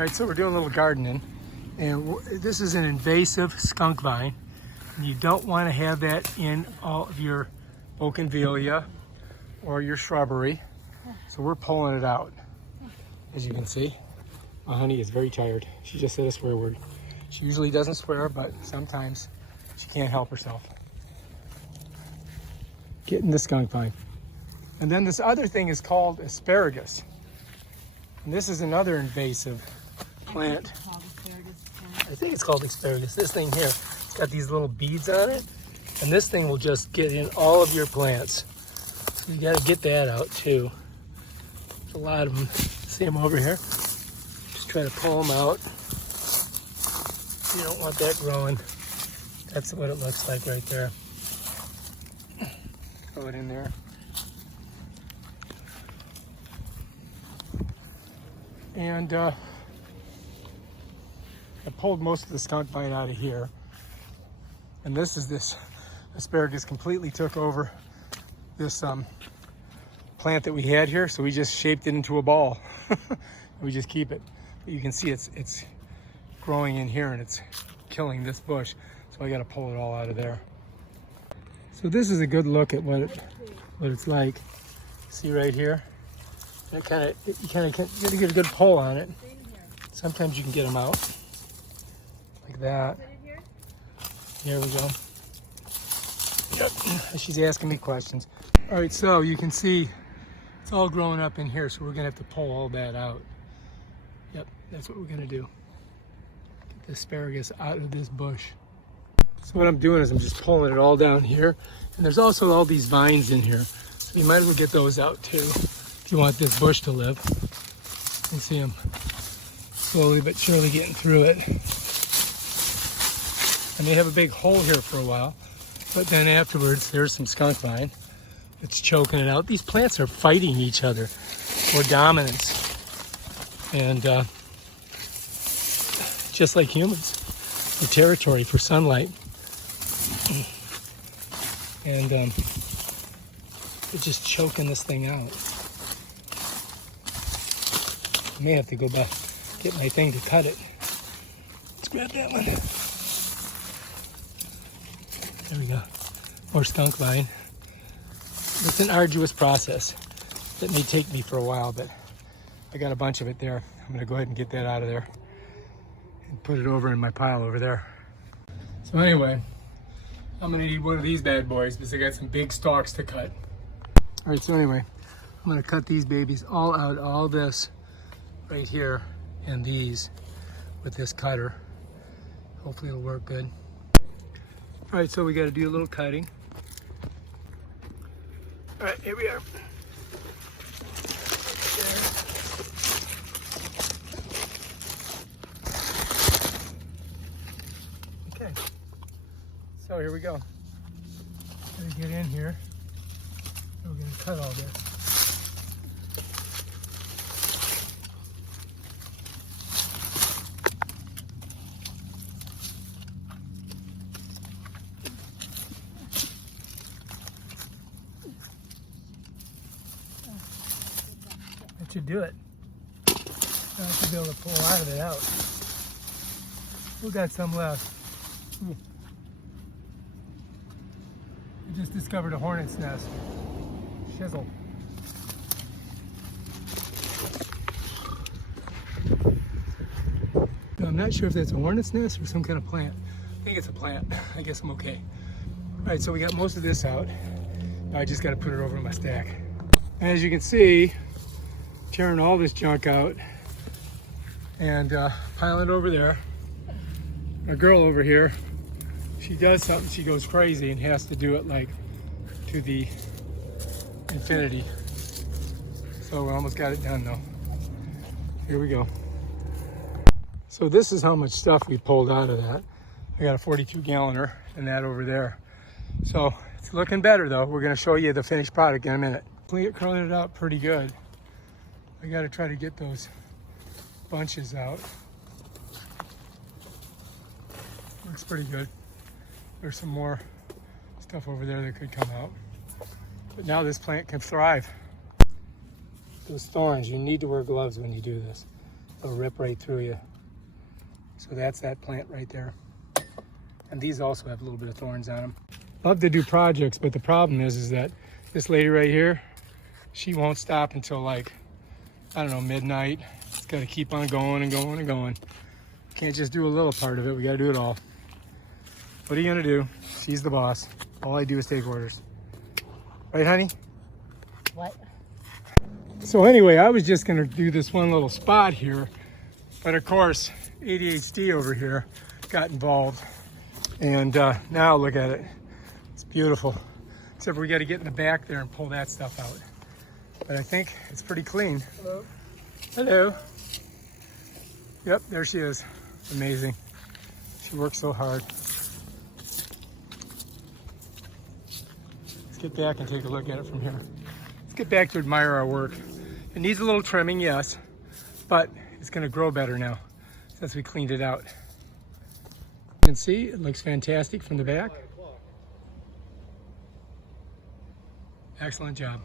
All right, so we're doing a little gardening, and this is an invasive skunk vine. And you don't want to have that in all of your bougainvillea or your shrubbery. So we're pulling it out. As you can see, my honey is very tired. She just said a swear word. She usually doesn't swear, but sometimes she can't help herself. Getting the skunk vine. And then this other thing is called asparagus. And this is another invasive plant. I think it's called asparagus. This thing here, it's got these little beads on it, and this thing will just get in all of your plants. So you got to get that out too. There's a lot of them. See them over here? Just try to pull them out. You don't want that growing. That's what it looks like right there. Throw it in there. And I pulled most of the skunk vine out of here. And this asparagus completely took over this plant that we had here. So we just shaped it into a ball. We just keep it. But you can see it's growing in here and it's killing this bush. So I got to pull it all out of there. So this is a good look at what it's like. See right here? You kind of get a good pull on it. Sometimes you can get them out like that. Here we go. Yep. She's asking me questions. All right, so you can see it's all growing up in here, so we're gonna have to pull all that out. Yep, that's what we're gonna do. Get the asparagus out of this bush. So what I'm doing is I'm just pulling it all down here, and there's also all these vines in here, so you might as well get those out too. If you want this bush to live. You can see them slowly but surely getting through it. And they have a big hole here for a while, but then afterwards there's some skunk vine that's choking it out. These plants are fighting each other for dominance, and just like humans, for territory, for sunlight, and they're just choking this thing out. I may have to go back, get my thing to cut it. Let's grab that one. There we go. More skunk vine. It's an arduous process. It may take me for a while, but I got a bunch of it there. I'm going to go ahead and get that out of there and put it over in my pile over there. So anyway, I'm going to need one of these bad boys because I got some big stalks to cut. All right, so anyway, I'm going to cut these babies all out, all this right here, and these with this cutter. Hopefully it'll work good. All right, so we got to do a little cutting. All right, here we are. Okay, so here we go. Gotta get in here. We're gonna cut all this. That should do it. I should be able to pull a lot of it out. We got some left. Ooh. I just discovered a hornet's nest. Shizzle. So I'm not sure if that's a hornet's nest or some kind of plant. I think it's a plant. I guess I'm okay. All right, so we got most of this out. Now I just got to put it over in my stack. And as you can see, tearing all this junk out and piling it over there. Our girl over here, she does something, she goes crazy and has to do it like to the infinity. So we almost got it done though. Here we go. So this is how much stuff we pulled out of that. I got a 42-galloner and that over there. So it's looking better though. We're gonna show you the finished product in a minute. Curling it out pretty good. I got to try to get those bunches out. Looks pretty good. There's some more stuff over there that could come out. But now this plant can thrive. Those thorns, you need to wear gloves when you do this. They'll rip right through you. So that's that plant right there. And these also have a little bit of thorns on them. Love to do projects, but the problem is that this lady right here, she won't stop until like, I don't know, midnight. It's got to keep on going and going and going. Can't just do a little part of it. We got to do it all. What are you going to do? She's the boss. All I do is take orders. Right, honey? What? So anyway, I was just going to do this one little spot here. But of course, ADHD over here got involved. And now look at it. It's beautiful. Except we got to get in the back there and pull that stuff out. But I think it's pretty clean. Hello. Hello. Yep, there she is. Amazing. She works so hard. Let's get back and take a look at it from here. Let's get back to admire our work. It needs a little trimming, yes, but it's going to grow better now since we cleaned it out. You can see it looks fantastic from the back. Excellent job.